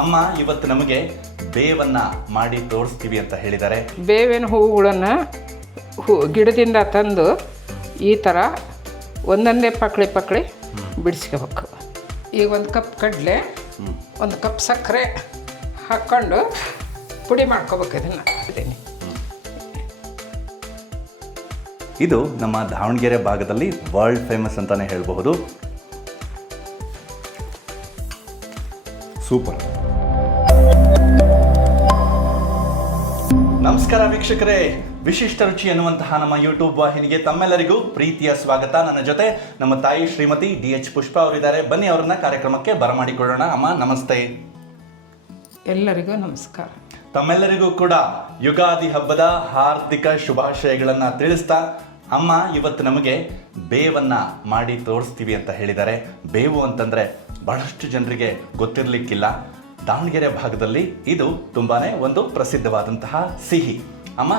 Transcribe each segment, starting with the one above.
ಅಮ್ಮ ಇವತ್ತು ನಮಗೆ ಬೇವನ್ನ ಮಾಡಿ ತೋರಿಸ್ತೀವಿ ಅಂತ ಹೇಳಿದ್ದಾರೆ. ಬೇವಿನ ಹೂವುಗಳನ್ನು ಹೂ ಗಿಡದಿಂದ ತಂದು ಈ ಥರ ಒಂದೊಂದೇ ಪಕ್ಳಿ ಪಕ್ಳಿ ಬಿಡಿಸ್ಕೋಬೇಕು. ಈಗ ಒಂದು ಕಪ್ ಕಡಲೆ ಒಂದು ಕಪ್ ಸಕ್ಕರೆ ಹಾಕ್ಕೊಂಡು ಪುಡಿ ಮಾಡ್ಕೋಬೇಕು ಇದನ್ನು. ಇದೀನಿ. ಇದು ನಮ್ಮ ದಾವಣಗೆರೆ ಭಾಗದಲ್ಲಿ ವರ್ಲ್ಡ್ ಫೇಮಸ್ ಅಂತಾನೆ ಹೇಳಬಹುದು. ಸೂಪರ್. ನಮಸ್ಕಾರ ವೀಕ್ಷಕರೇ. ವಿಶಿಷ್ಟ ರುಚಿ ಎನ್ನುವಂತಹ ನಮ್ಮ ಯೂಟ್ಯೂಬ್ ವಾಹಿನಿಗೆ ತಮ್ಮೆಲ್ಲರಿಗೂ ಪ್ರೀತಿಯ ಸ್ವಾಗತ. ನನ್ನ ಜೊತೆ ನಮ್ಮ ತಾಯಿ ಶ್ರೀಮತಿ ಡಿ ಎಚ್ ಪುಷ್ಪ ಅವರಿದ್ದಾರೆ. ಬನ್ನಿ ಅವರನ್ನ ಕಾರ್ಯಕ್ರಮಕ್ಕೆ ಬರಮಾಡಿಕೊಳ್ಳೋಣ. ಅಮ್ಮ ನಮಸ್ತೆ. ಎಲ್ಲರಿಗೂ ನಮಸ್ಕಾರ. ತಮ್ಮೆಲ್ಲರಿಗೂ ಕೂಡ ಯುಗಾದಿ ಹಬ್ಬದ ಹಾರ್ದಿಕ ಶುಭಾಶಯಗಳನ್ನ ತಿಳಿಸ್ತಾ ಅಮ್ಮ ಇವತ್ತು ನಮಗೆ ಬೇವನ್ನ ಮಾಡಿ ತೋರಿಸ್ತೀವಿ ಅಂತ ಹೇಳಿದ್ದಾರೆ. ಬೇವು ಅಂತಂದ್ರೆ ಬಹಳಷ್ಟು ಜನರಿಗೆ ಗೊತ್ತಿರಲಿಕ್ಕಿಲ್ಲ. ದಾವಣಗೆರೆ ಭಾಗದಲ್ಲಿ ಇದು ತುಂಬಾನೇ ಒಂದು ಪ್ರಸಿದ್ಧವಾದಂತಹ ಸಿಹಿ. ಅಮ್ಮ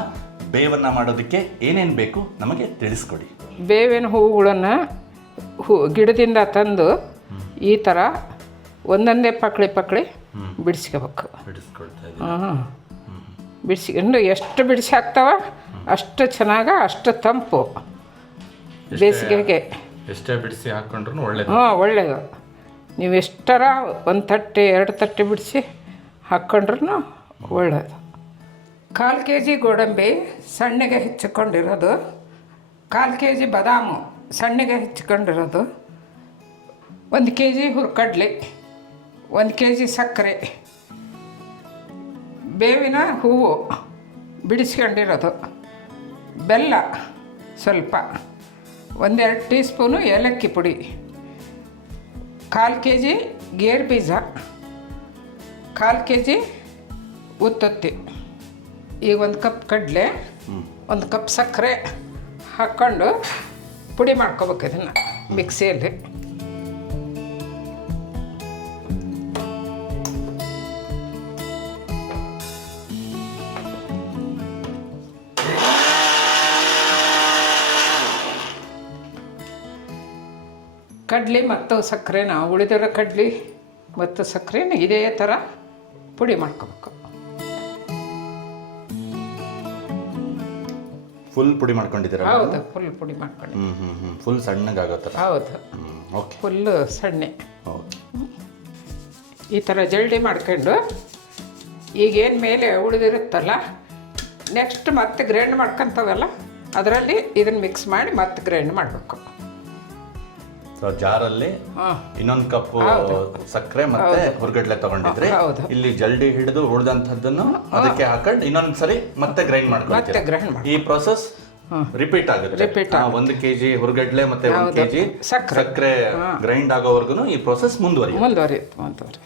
ಬೇವನ್ನ ಮಾಡೋದಕ್ಕೆ ಏನೇನು ಬೇಕು ನಮಗೆ ತಿಳಿಸ್ಕೊಡಿ. ಬೇವಿನ ಹೂವುಗಳನ್ನು ಹೂ ಗಿಡದಿಂದ ತಂದು ಈ ಥರ ಒಂದೊಂದೇ ಪಕ್ಳಿ ಪಕ್ಳಿ ಬಿಡಿಸ್ಕೋಬೇಕು. ಬಿಡಿಸ್ಕೊಂಡು ಎಷ್ಟು ಬಿಡಿಸಿ ಹಾಕ್ತಾವ ಅಷ್ಟು ಚೆನ್ನಾಗ ಅಷ್ಟು ತಂಪು. ಬೇಸಿಗೆಗೆ. ಎಷ್ಟೇ ಬಿಡಿಸಿ ಹಾಕೊಂಡ್ರು ಒಳ್ಳೇದು. ಹಾಂ ಒಳ್ಳೆಯದು ನೀವು ಎಷ್ಟರ ಒಂದು ತಟ್ಟೆ, ಎರಡು ತಟ್ಟೆ ಬಿಡಿಸಿ ಹಾಕ್ಕೊಂಡ್ರೂ ಒಳ್ಳೆಯದು ಕಾಲು ಕೆ ಜಿ ಗೋಡಂಬಿ ಸಣ್ಣಗೆ ಹೆಚ್ಚಿಕೊಂಡಿರೋದು. ಕಾಲು ಕೆ ಜಿ ಬಾದಾಮು ಸಣ್ಣಗೆ ಹೆಚ್ಚಿಕೊಂಡಿರೋದು. ಒಂದು ಕೆ ಜಿ ಹುರ್ಕಡ್ಲೆ, ಒಂದು ಕೆ ಜಿ ಸಕ್ಕರೆ, ಬೇವಿನ ಹೂವು ಬಿಡಿಸ್ಕೊಂಡಿರೋದು. ಬೆಲ್ಲ ಸ್ವಲ್ಪ, ಒಂದೆರಡು ಟೀ ಸ್ಪೂನು ಏಲಕ್ಕಿ ಪುಡಿ. ಕಾಲು ಕೆ ಜಿ ಗೇರ್ ಬೀಜ ಕಾಲು ಕೆ ಜಿ ಉತ್ತತ್ತಿ ಈಗ ಒಂದು ಕಪ್ ಕಡಲೆ ಒಂದು ಕಪ್ ಸಕ್ಕರೆ ಹಾಕ್ಕೊಂಡು ಪುಡಿ ಮಾಡ್ಕೋಬೇಕು ಇದನ್ನು ಮಿಕ್ಸಿಯಲ್ಲಿ. ಕಡ್ಲಿ ಮತ್ತು ಸಕ್ಕರೆನ ಉಳಿದಿರೋ ಕಡ್ಲಿ ಮತ್ತು ಸಕ್ಕರೆನ ಇದೇ ಥರ ಪುಡಿ ಮಾಡ್ಕೋಬೇಕು. ಫುಲ್ ಪುಡಿ ಮಾಡ್ಕೊಂಡಿದ್ದೀರಾ ಹೌದು ಫುಲ್ ಪುಡಿ ಮಾಡ್ಕೊಂಡು ಹ್ಞೂ ಹ್ಞೂ ಹ್ಞೂ ಫುಲ್ ಸಣ್ಣಗಾಗೋ ಥರ. ಹೌದು. Okay full ಸಣ್ಣೆ. ಓಕೆ ಈ ಥರ ಜಲ್ಡಿ ಮಾಡ್ಕೊಂಡು ಈಗೇನು ಮೇಲೆ ಉಳಿದಿರುತ್ತಲ್ಲ ನೆಕ್ಸ್ಟ್ ಮತ್ತೆ ಗ್ರೈಂಡ್ ಮಾಡ್ಕೊತವಲ್ಲ ಅದರಲ್ಲಿ ಇದನ್ನು ಮಿಕ್ಸ್ ಮಾಡಿ ಮತ್ತೆ ಗ್ರೈಂಡ್ ಮಾಡಬೇಕು. ಸೊ ಜಾರಲ್ಲಿ ಇನ್ನೊಂದ್ ಕಪ್ ಸಕ್ಕರೆ ಮತ್ತೆ ಹುರ್ಗಡ್ಲೆ ತಗೊಂಡಿದ್ರಿ ಇಲ್ಲಿ ಜಲ್ಡಿ ಹಿಡಿದು ಉಳ್ದಂಥದ್ದನ್ನು ಅದಕ್ಕೆ ಹಾಕೊಂಡು ಇನ್ನೊಂದ್ ಸರಿ ಮತ್ತೆ ಗ್ರೈಂಡ್ ಮಾಡ್ಕೊಂಡು ಈ ಪ್ರೊಸೆಸ್ ರಿಪೀಟ್ ಆಗುತ್ತೆ. ರಿಪೀಟ್ ಒಂದು ಕೆಜಿ ಹುರ್ಗಡ್ಲೆ ಮತ್ತೆ ಒಂದು. ಕೆಜಿ ಸಕ್ಕರೆ. ಗ್ರೈಂಡ್ ಆಗೋವರೆಗೂ ಈ ಪ್ರೊಸೆಸ್ ಮುಂದುವರಿ ಮುಂದುವರಿಯುತ್ತೆ ಮುಂದುವರಿ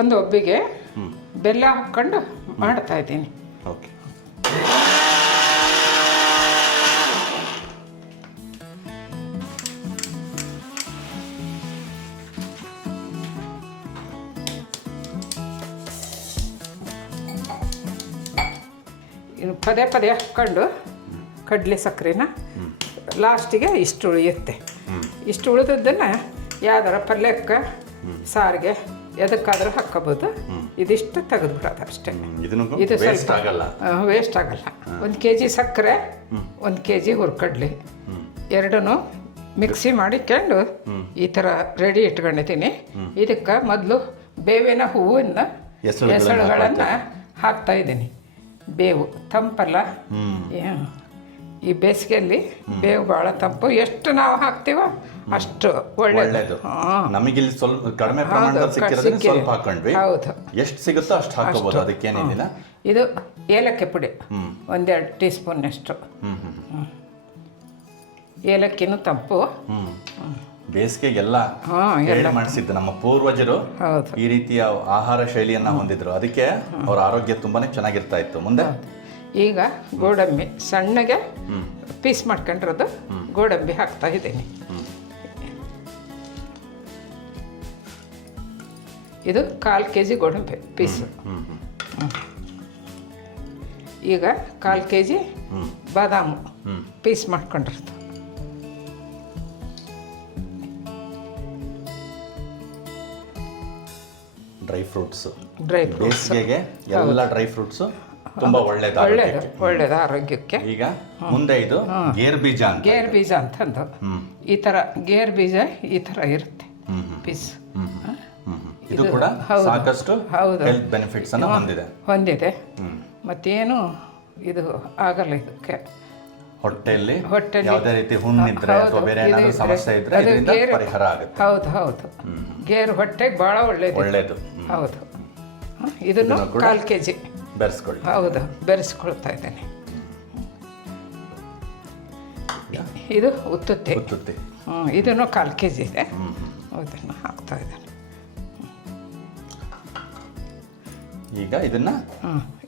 ಒಂದು ಒಬ್ಬಿಗೆ ಬೆಲ್ಲ ಹಾಕ್ಕೊಂಡು ಮಾಡ್ತಾ ಇದ್ದೀನಿ. ಓಕೆ. ಇನ್ನು ಪದೇ ಪದೇ ಹಾಕ್ಕೊಂಡು ಕಡಲೆ ಸಕ್ಕರೆನ ಲಾಸ್ಟಿಗೆ ಇಷ್ಟು ಉಳಿಯುತ್ತೆ. ಇಷ್ಟು ಉಳಿದದ್ದನ್ನು ಯಾವ್ದಾರ ಪಲ್ಯಕ್ಕೆ ಸಾರಿಗೆ ಎದಕ್ಕಾದ್ರೂ ಹಾಕ್ಕೋಬೋದು. ಇದಿಷ್ಟು ತೆಗೆದುಬಿಡೋದು ಅಷ್ಟೇ. ಇದು ವೇಸ್ಟ್ ಆಗಲ್ಲ. ವೇಸ್ಟ್ ಆಗಲ್ಲ. ಒಂದು ಕೆ ಜಿ ಸಕ್ಕರೆ ಒಂದು ಕೆ ಜಿ ಹುರ್ಕಡ್ಲಿ ಎರಡೂ ಮಿಕ್ಸಿ ಮಾಡಿಕೊಂಡು ಈ ಥರ ರೆಡಿ ಇಟ್ಕೊಂಡಿದ್ದೀನಿ. ಇದಕ್ಕೆ ಮೊದಲು ಬೇವಿನ ಹೂವನ್ನು ಹೆಸಳುಗಳನ್ನು ಹಾಕ್ತಾ ಇದ್ದೀನಿ. ಬೇವು ತಂಪಲ್ಲ. ಈ ಬೇಸಿಗೆಯಲ್ಲಿ ಬೇವು ಬಹಳ ತಪ್ಪು ಎಷ್ಟು ನಾವು ಹಾಕ್ತೀವೋ ಅಷ್ಟು ಒಳ್ಳೆಯದು ನಮಗಿಲ್ಲಿ ಸ್ವಲ್ಪ ಕಡಿಮೆ ಪ್ರಮಾಣದಲ್ಲಿ ಸಿಕ್ಕಿರೋದ್ರಿಂದ. ಸ್ವಲ್ಪ ಹಾಕೊಂಡ್ವಿ. ಹೌದು. ಎಷ್ಟು ಸಿಗುತ್ತೋ ಅಷ್ಟು ಹಾಕೋಬಹುದು ಅದಕ್ಕೇನಿಲ್ಲ. ಇದು ಏಲಕ್ಕಿ ಪುಡಿ. ಒಂದೆರಡು ಟೀ ಸ್ಪೂನ್ ಅಷ್ಟು ಏಲಕ್ಕಿನೂ ತಂಪು. ಹ್ಮ್. ಬೇಸಿಗೆಗೆಲ್ಲ ಹೇಳಿ ಮಾಡಿಸಿದ್ದು ನಮ್ಮ ಪೂರ್ವಜರು ಈ ರೀತಿಯ ಆಹಾರ ಶೈಲಿಯನ್ನ ಹೊಂದಿದ್ರು. ಅದಕ್ಕೆ ಅವ್ರ ಆರೋಗ್ಯ ತುಂಬಾನೇ ಚೆನ್ನಾಗಿರ್ತಾ ಇತ್ತು. ಮುಂದೆ ಈಗ ಗೋಡಂಬಿ ಸಣ್ಣಗೆ ಪೀಸ್ ಮಾಡ್ಕೊಂಡಿರೋದು ಗೋಡಂಬಿ ಹಾಕ್ತಾ ಇದ್ದೀನಿ. ಇದು ಕಾಲು ಕೆ ಜಿ ಗೋಡಂಬಿ ಪೀಸ್. ಈಗ ಕಾಲು ಕೆ ಜಿ ಬಾದಾಮು ಪೀಸ್ ಮಾಡ್ಕೊಂಡಿರೋದು. ಡ್ರೈ ಫ್ರೂಟ್ಸ್ ಡ್ರೈ ಫ್ರೂಟ್ಸ್ ಬೇಸಿಗೆಗೆ ಎಲ್ಲ ಡ್ರೈ ಫ್ರೂಟ್ಸು ತುಂಬ ಒಳ್ಳೇದು ಒಳ್ಳೇದು. ಒಳ್ಳೇದು ಆರೋಗ್ಯಕ್ಕೆ. ಈಗ ಮುಂದೆ ಇದು ಗೇರ್ ಬೀಜ ಗೇರ್ ಬೀಜ ಅಂತಂದು ಈ ಥರ ಗೇರ್ ಬೀಜ ಈ ಥರ ಇರುತ್ತೆ. ಪೀಸ್. ಇದು ಕೂಡ. ಸಾಕಷ್ಟು ಹೌದು. ಹೆಲ್ತ್ ಬೆನಿಫಿಟ್ಸ್ ಅನ್ನು ಹೊಂದಿದೆ. ಹೊಂದಿದೆ. ಮತ್ತೇನು ಇದು ಆಗಲ್ಲ ಇದಕ್ಕೆ. ಹೊಟ್ಟೆಯಲ್ಲಿ ಹೊಟ್ಟೆ ಯಾವುದೇ ರೀತಿ ಹುಣ್ಣಿದ್ರೆ ಅಥವಾ ಬೇರೆ ಏನಾದರೂ ಸಮಸ್ಯೆ ಇದ್ರೆ ಇದರಿಂದ ಪರಿಹಾರ ಆಗುತ್ತೆ. ಹೌದು ಹೌದು. ಗೇರ್ ಹೊಟ್ಟೆಗೆ ಭಾಳ ಒಳ್ಳೇದು. ಒಳ್ಳೇದು ಹೌದು. ಇದನ್ನು ಕಾಲು ಕೆ ಜಿ ಬೆರೆಸ್ಕೊಳ್ಳಿ. ಹೌದು ಬೆರೆಸ್ಕೊಳ್ತಾ ಇದ್ದೇನೆ. ಇದು ಉತ್ತುತ್ತೆ. ಉತ್ತುತ್ತೆ. ಹ್ಞೂ ಇದನ್ನು ಕಾಲು ಕೆ ಜಿ ಇದೆ ಅದನ್ನು ಹಾಕ್ತಾ ಇದ್ದೇನೆ. ಈಗ ಇದನ್ನ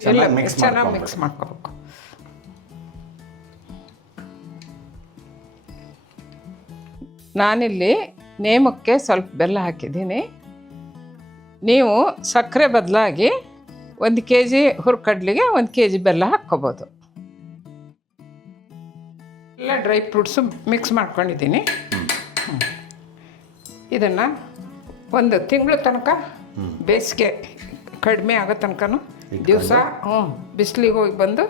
ಎಲ್ಲ ಮಿಕ್ಸ್ ಚೆನ್ನಾಗಿ. ಮಿಕ್ಸ್ ಮಾಡ್ಕೋಬೇಕು. ನಾನಿಲ್ಲಿ ನೇಮಕ್ಕೆ ಸ್ವಲ್ಪ ಬೆಲ್ಲ ಹಾಕಿದ್ದೀನಿ. ನೀವು ಸಕ್ಕರೆ ಬದಲಾಗಿ ಒಂದು ಕೆ ಜಿ ಹುರ್ಕಡ್ಲಿಗೆ ಒಂದು ಕೆ ಜಿ ಬೆಲ್ಲ ಹಾಕ್ಕೋಬೋದು. ಎಲ್ಲ ಡ್ರೈ ಫ್ರೂಟ್ಸು ಮಿಕ್ಸ್ ಮಾಡ್ಕೊಂಡಿದ್ದೀನಿ. ಇದನ್ನು ಒಂದು ತಿಂಗಳ ತನಕ ಬೇಸಿಗೆ ಕಡಿಮೆ ಆಗೋ ತನಕನೂ ದಿವಸ ಹ್ಞೂ ಬಿಸಿಲಿಗೆ ಹೋಗಿ ಬಂದು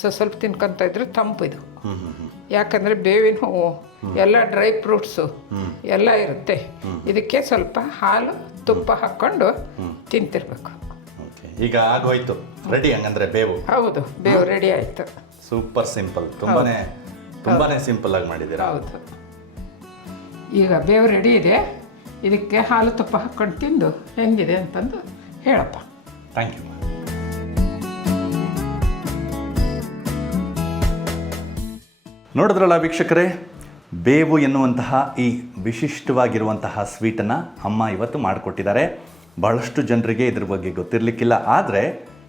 ಸೊ ಸ್ವಲ್ಪ ತಿನ್ಕೊಂತ ಇದ್ರೆ ತಂಪು ಇದು. ಯಾಕಂದರೆ ಬೇವಿನ ಹೂವು ಎಲ್ಲ ಡ್ರೈ ಫ್ರೂಟ್ಸು ಎಲ್ಲ ಇರುತ್ತೆ. ಇದಕ್ಕೆ ಸ್ವಲ್ಪ ಹಾಲು ತುಪ್ಪ ಹಾಕ್ಕೊಂಡು ತಿಂತಿರ್ಬೇಕು. ಈಗ ಆಗೋಯ್ತು. ರೆಡಿ ಹಂಗಂದ್ರೆ ಬೇವು. ಹೌದು ಬೇವು ರೆಡಿ ಆಯಿತು. ಸೂಪರ್ ಸಿಂಪಲ್ ತುಂಬಾನೇ ತುಂಬಾನೇ ಸಿಂಪಲ್ ಆಗಿ ಮಾಡಿದ್ದೀರಾ? ಹೌದು. ಈಗ ಬೇವು ರೆಡಿ ಇದೆ. ಇದಕ್ಕೆ ಹಾಲು ತುಪ್ಪ ಹಾಕ್ಕೊಂಡು ತಿಂದು ಹೆಂಗಿದೆ ಅಂತಂದು ಹೇಳಪ್ಪ. ಥ್ಯಾಂಕ್ ಯು ನೋಡಿದ್ರಲ್ಲ ವೀಕ್ಷಕರೇ ಬೇವು ಎನ್ನುವಂತಹ ಈ ವಿಶಿಷ್ಟವಾಗಿರುವಂತಹ ಸ್ವೀಟನ್ನು ಅಮ್ಮ ಇವತ್ತು ಮಾಡಿಕೊಟ್ಟಿದ್ದಾರೆ. ಬಹಳಷ್ಟು ಜನರಿಗೆ ಇದ್ರ ಬಗ್ಗೆ ಗೊತ್ತಿರಲಿಕ್ಕಿಲ್ಲ. ಆದರೆ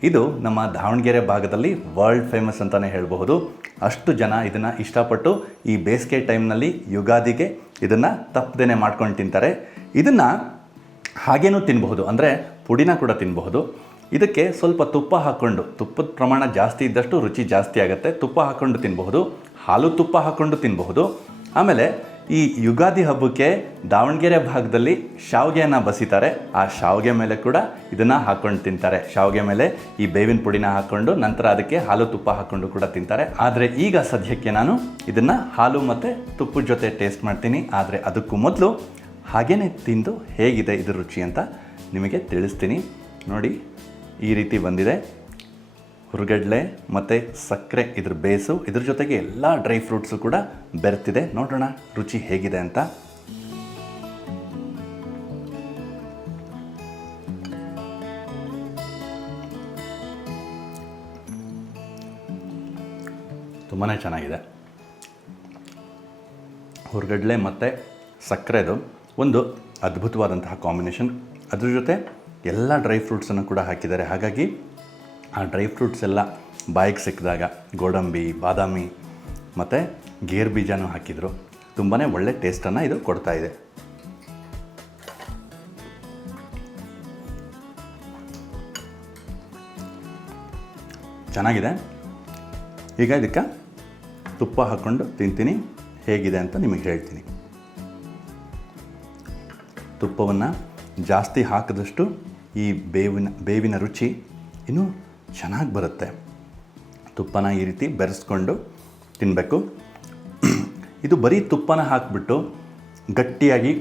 ಇದು ನಮ್ಮ ದಾವಣಗೆರೆ ಭಾಗದಲ್ಲಿ ವರ್ಲ್ಡ್ ಫೇಮಸ್ ಅಂತಲೇ ಹೇಳಬಹುದು. ಅಷ್ಟು ಜನ ಇದನ್ನು ಇಷ್ಟಪಟ್ಟು ಈ ಬೇಸಿಗೆ ಟೈಮ್ನಲ್ಲಿ ಯುಗಾದಿಗೆ ಇದನ್ನು ತಪ್ಪದೇನೆ ಮಾಡ್ಕೊಂಡು ತಿಂತಾರೆ. ಇದನ್ನು ಹಾಗೇನೂ ತಿನ್ನಬಹುದು ಅಂದರೆ ಪುಡಿನ ಕೂಡ ತಿನ್ನಬಹುದು ಇದಕ್ಕೆ ಸ್ವಲ್ಪ ತುಪ್ಪ ಹಾಕ್ಕೊಂಡು ತುಪ್ಪದ ಪ್ರಮಾಣ ಜಾಸ್ತಿ ಇದ್ದಷ್ಟು ರುಚಿ ಜಾಸ್ತಿ ಆಗುತ್ತೆ. ತುಪ್ಪ ಹಾಕ್ಕೊಂಡು ತಿನ್ನಬಹುದು ಹಾಲು ತುಪ್ಪ ಹಾಕ್ಕೊಂಡು ತಿನ್ನಬಹುದು ಆಮೇಲೆ ಈ ಯುಗಾದಿ ಹಬ್ಬಕ್ಕೆ ದಾವಣಗೆರೆ ಭಾಗದಲ್ಲಿ ಶಾವಿಗೆಯನ್ನು ಬಸಿತಾರೆ. ಆ ಶಾವಿಗೆ ಮೇಲೆ ಕೂಡ ಇದನ್ನು ಹಾಕ್ಕೊಂಡು ತಿಂತಾರೆ. ಶಾವಿಗೆ ಮೇಲೆ ಈ ಬೇವಿನ ಪುಡಿನ ಹಾಕ್ಕೊಂಡು ನಂತರ ಅದಕ್ಕೆ ಹಾಲು ತುಪ್ಪ ಹಾಕ್ಕೊಂಡು ಕೂಡ ತಿಂತಾರೆ. ಆದರೆ ಈಗ ಸದ್ಯಕ್ಕೆ ನಾನು ಇದನ್ನು ಹಾಲು ಮತ್ತು ತುಪ್ಪದ ಜೊತೆ ಟೇಸ್ಟ್ ಮಾಡ್ತೀನಿ. ಆದರೆ ಅದಕ್ಕೂ ಮೊದಲು ಹಾಗೇನೆ ತಿಂದು ಹೇಗಿದೆ ಇದ್ರ ರುಚಿ ಅಂತ ನಿಮಗೆ ತಿಳಿಸ್ತೀನಿ. ನೋಡಿ, ಈ ರೀತಿ ಬಂದಿದೆ. ಹುರುಗಡ್ಲೆ ಮತ್ತು ಸಕ್ಕರೆ ಇದ್ರ ಬೇಸು, ಇದ್ರ ಜೊತೆಗೆ ಎಲ್ಲ ಡ್ರೈ ಫ್ರೂಟ್ಸು ಕೂಡ ಬೆರೆತಿದೆ. ನೋಡೋಣ ರುಚಿ ಹೇಗಿದೆ ಅಂತ. ತುಂಬಾ ಚೆನ್ನಾಗಿದೆ. ಹುರ್ಗಡ್ಲೆ ಮತ್ತು ಸಕ್ಕರೆದು ಒಂದು ಅದ್ಭುತವಾದಂತಹ ಕಾಂಬಿನೇಷನ್. ಅದ್ರ ಜೊತೆ ಎಲ್ಲ ಡ್ರೈ ಫ್ರೂಟ್ಸನ್ನು ಕೂಡ ಹಾಕಿದ್ದಾರೆ. ಹಾಗಾಗಿ ಆ ಡ್ರೈ ಫ್ರೂಟ್ಸ್ ಎಲ್ಲ ಬಾಯಿಗೆ ಸಿಕ್ಕಿದಾಗ ಗೋಡಂಬಿ, ಬಾದಾಮಿ ಮತ್ತು ಗೇರ್ ಬೀಜನೂ ಹಾಕಿದರು. ತುಂಬಾ ಒಳ್ಳೆ ಟೇಸ್ಟನ್ನು ಇದು ಕೊಡ್ತಾ ಇದೆ. ಚೆನ್ನಾಗಿದೆ. ಈಗ ಇದಕ್ಕೆ ತುಪ್ಪ ಹಾಕ್ಕೊಂಡು ತಿಂತೀನಿ. ಹೇಗಿದೆ ಅಂತ ನಿಮಗೆ ಹೇಳ್ತೀನಿ. ತುಪ್ಪವನ್ನು ಜಾಸ್ತಿ ಹಾಕಿದಷ್ಟು ಈ ಬೇವಿನ ಬೇವಿನ ರುಚಿ ಇನ್ನೂ ಚೆನ್ನಾಗಿ ಬರುತ್ತೆ. ತುಪ್ಪನ ಈ ರೀತಿ ಬೆರೆಸ್ಕೊಂಡು ತಿನ್ನಬೇಕು ಇದು ಬರೀ ತುಪ್ಪನ ಹಾಕಿಬಿಟ್ಟು ಗಟ್ಟಿಯಾಗಿ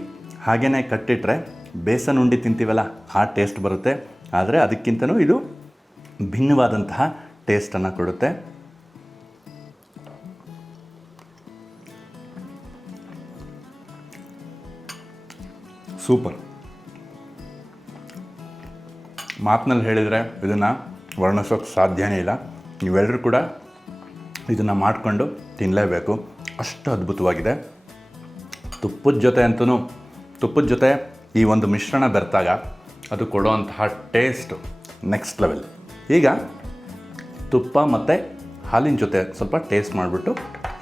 ಹಾಗೇ ಕಟ್ಟಿಟ್ರೆ ಬೇಸನ್ ಉಂಡಿ ತಿಂತೀವಲ್ಲ, ಆ ಟೇಸ್ಟ್ ಬರುತ್ತೆ. ಆದರೆ ಅದಕ್ಕಿಂತನೂ ಇದು ಭಿನ್ನವಾದಂತಹ ಟೇಸ್ಟನ್ನು ಕೊಡುತ್ತೆ. ಸೂಪರ್. ಮಾತಿನಲ್ಲಿ ಹೇಳಿದರೆ ಇದನ್ನು ವರ್ಣಿಸೋಕ್ಕೆ ಸಾಧ್ಯವೇ ಇಲ್ಲ. ನೀವೆಲ್ಲರೂ ಕೂಡ ಇದನ್ನು ಮಾಡಿಕೊಂಡು ತಿನ್ನಲೇಬೇಕು ಅಷ್ಟು ಅದ್ಭುತವಾಗಿದೆ. ತುಪ್ಪದ ಜೊತೆ ಅಂತೂ ತುಪ್ಪದ ಜೊತೆ ಈ ಒಂದು ಮಿಶ್ರಣ ಬೆರೆತಾಗ ಅದು ಕೊಡುವಂತಹ ಟೇಸ್ಟು ನೆಕ್ಸ್ಟ್ ಲೆವೆಲ್. ಈಗ ತುಪ್ಪ ಮತ್ತು ಹಾಲಿನ ಜೊತೆ ಸ್ವಲ್ಪ ಟೇಸ್ಟ್ ಮಾಡಿಬಿಟ್ಟು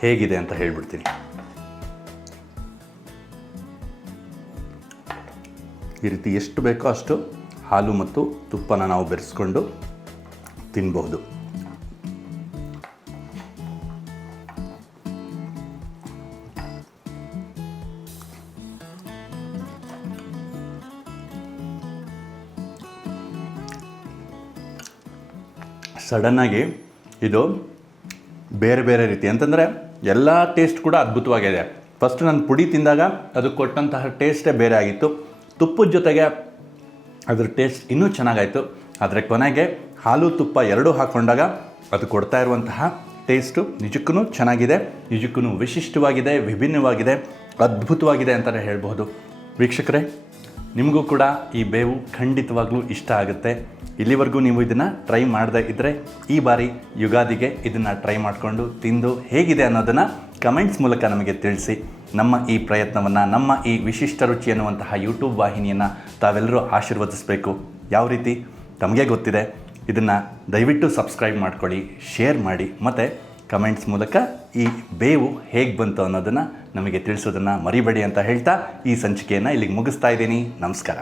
ಹೇಗಿದೆ ಅಂತ ಹೇಳಿಬಿಡ್ತೀನಿ. ಈ ರೀತಿ ಎಷ್ಟು ಬೇಕೋ ಅಷ್ಟು ಹಾಲು ಮತ್ತು ತುಪ್ಪನ ನಾವು ಬೆರೆಸ್ಕೊಂಡು ತಿನ್ಬಹುದು. ಸಡನ್ನಾಗಿ ಇದು ಬೇರೆ ಬೇರೆ ರೀತಿ. ಅಂತಂದರೆ ಎಲ್ಲ ಟೇಸ್ಟ್ ಕೂಡ ಅದ್ಭುತವಾಗಿದೆ. ಫಸ್ಟ್ ನಾನು ಪುಡಿ ತಿಂದಾಗ ಅದು ಕೊಟ್ಟಂತಹ ಟೇಸ್ಟೇ ಬೇರೆ ಆಗಿತ್ತು. ತುಪ್ಪದ ಜೊತೆಗೆ ಅದ್ರ ಟೇಸ್ಟ್ ಇನ್ನೂ ಚೆನ್ನಾಗಾಯಿತು. ಆದರೆ ಕೊನೆಗೆ ಹಾಲು ತುಪ್ಪ ಎರಡೂ ಹಾಕ್ಕೊಂಡಾಗ ಅದು ಕೊಡ್ತಾ ಇರುವಂತಹ ಟೇಸ್ಟು ನಿಜಕ್ಕೂ ಚೆನ್ನಾಗಿದೆ ನಿಜಕ್ಕೂ ವಿಶಿಷ್ಟವಾಗಿದೆ, ವಿಭಿನ್ನವಾಗಿದೆ, ಅದ್ಭುತವಾಗಿದೆ ಅಂತಲೇ ಹೇಳ್ಬೋದು ವೀಕ್ಷಕರೇ, ನಿಮಗೂ ಕೂಡ ಈ ಬೇವು ಖಂಡಿತವಾಗ್ಲೂ ಇಷ್ಟ ಆಗುತ್ತೆ. ಇಲ್ಲಿವರೆಗೂ ನೀವು ಇದನ್ನು ಟ್ರೈ ಮಾಡದೇ ಇದ್ದರೆ ಈ ಬಾರಿ ಯುಗಾದಿಗೆ ಇದನ್ನು ಟ್ರೈ ಮಾಡಿಕೊಂಡು ತಿಂದು ಹೇಗಿದೆ ಅನ್ನೋದನ್ನು ಕಮೆಂಟ್ಸ್ ಮೂಲಕ ನಮಗೆ ತಿಳಿಸಿ. ನಮ್ಮ ಈ ಪ್ರಯತ್ನವನ್ನು, ನಮ್ಮ ಈ ವಿಶಿಷ್ಟ ರುಚಿ ಅನ್ನುವಂತಹ ಯೂಟ್ಯೂಬ್ ವಾಹಿನಿಯನ್ನು ತಾವೆಲ್ಲರೂ ಆಶೀರ್ವದಿಸಬೇಕು. ಯಾವ ರೀತಿ? ತಮಗೆ ಗೊತ್ತಿದೆ. ಇದನ್ನು ದಯವಿಟ್ಟು ಸಬ್ಸ್ಕ್ರೈಬ್ ಮಾಡ್ಕೊಳ್ಳಿ ಶೇರ್ ಮಾಡಿ, ಮತ್ತು ಕಮೆಂಟ್ಸ್ ಮೂಲಕ ಈ ಬೇವು ಹೇಗೆ ಬಂತು ಅನ್ನೋದನ್ನು ನಮಗೆ ತಿಳಿಸೋದನ್ನು ಮರಿಬೇಡಿ ಅಂತ ಹೇಳ್ತಾ ಈ ಸಂಚಿಕೆಯನ್ನು ಇಲ್ಲಿಗೆ ಮುಗಿಸ್ತಾ ಇದ್ದೀನಿ. ನಮಸ್ಕಾರ.